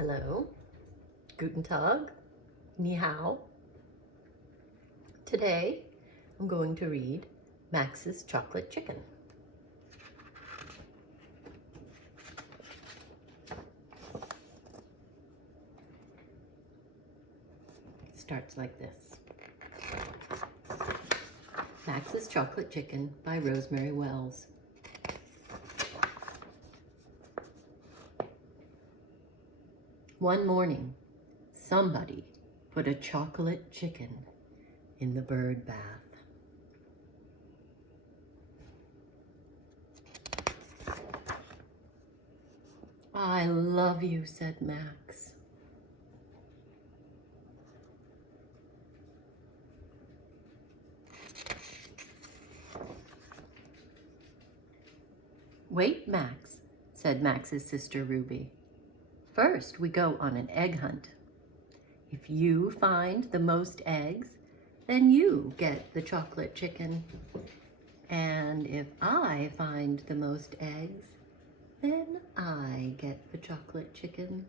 Hello, Guten Tag, Ni hao. Today I'm going to read Max's Chocolate Chicken. Starts like this. Max's Chocolate Chicken by Rosemary Wells. One morning, somebody put a chocolate chicken in the bird bath. "I love you," said Max. "Wait, Max," said Max's sister Ruby. "First, we go on an egg hunt. If you find the most eggs, then you get the chocolate chicken. And if I find the most eggs, then I get the chocolate chicken."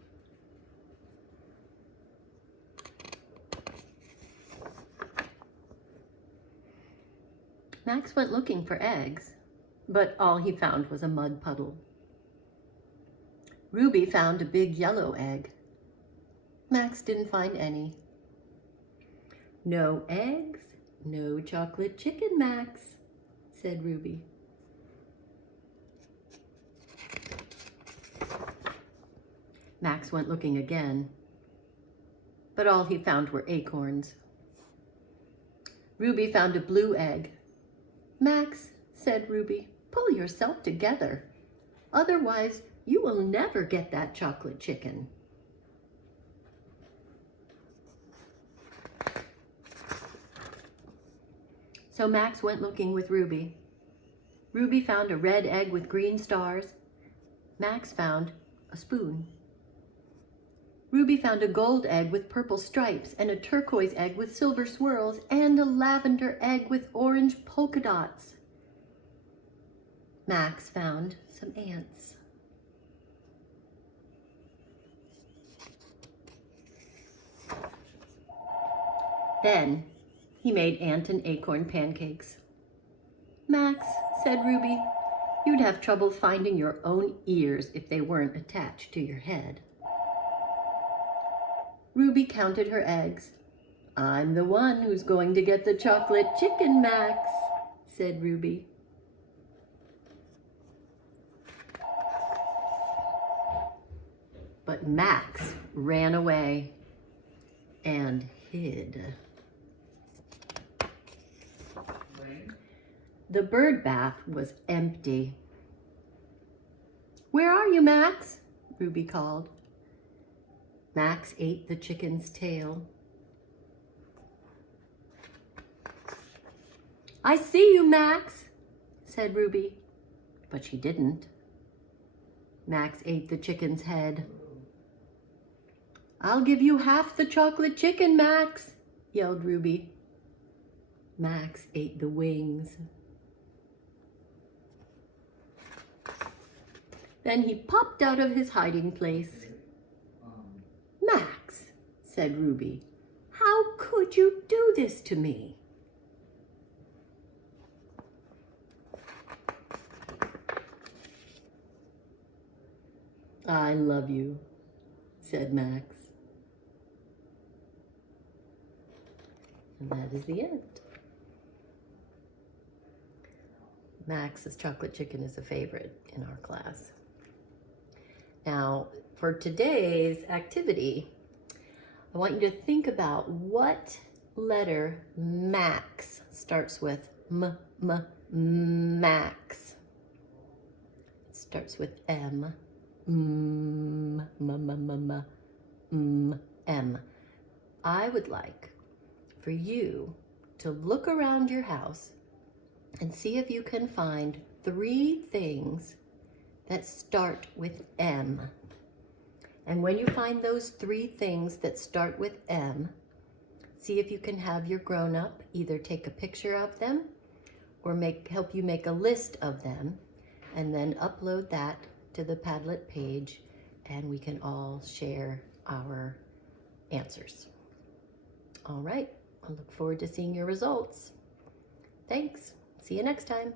Max went looking for eggs, but all he found was a mud puddle. Ruby found a big yellow egg. Max didn't find any. "No eggs, no chocolate chicken, Max," said Ruby. Max went looking again, but all he found were acorns. Ruby found a blue egg. "Max," said Ruby, "pull yourself together. Otherwise, you will never get that chocolate chicken." So Max went looking with Ruby. Ruby found a red egg with green stars. Max found a spoon. Ruby found a gold egg with purple stripes and a turquoise egg with silver swirls and a lavender egg with orange polka dots. Max found some ants. Then he made ant and acorn pancakes. "Max," said Ruby, "you'd have trouble finding your own ears if they weren't attached to your head." Ruby counted her eggs. "I'm the one who's going to get the chocolate chicken, Max," said Ruby. But Max ran away and hid. The bird bath was empty. "Where are you, Max?" Ruby called. Max ate the chicken's tail. "I see you, Max," said Ruby, but she didn't. Max ate the chicken's head. "I'll give you half the chocolate chicken, Max," yelled Ruby. Max ate the wings. Then he popped out of his hiding place. "Max," said Ruby, "how could you do this to me?" "I love you," said Max. And that is the end. Max's chocolate chicken is a favorite in our class. Now, for today's activity, I want you to think about what letter Max starts with. Max. It starts with M. M. I would like for you to look around your house and see if you can find 3 things that start with M. And when you find those 3 things that start with M, see if you can have your grown-up either take a picture of them or help you make a list of them, and then upload that to the Padlet page and we can all share our answers. All right, I look forward to seeing your results. Thanks. See you next time.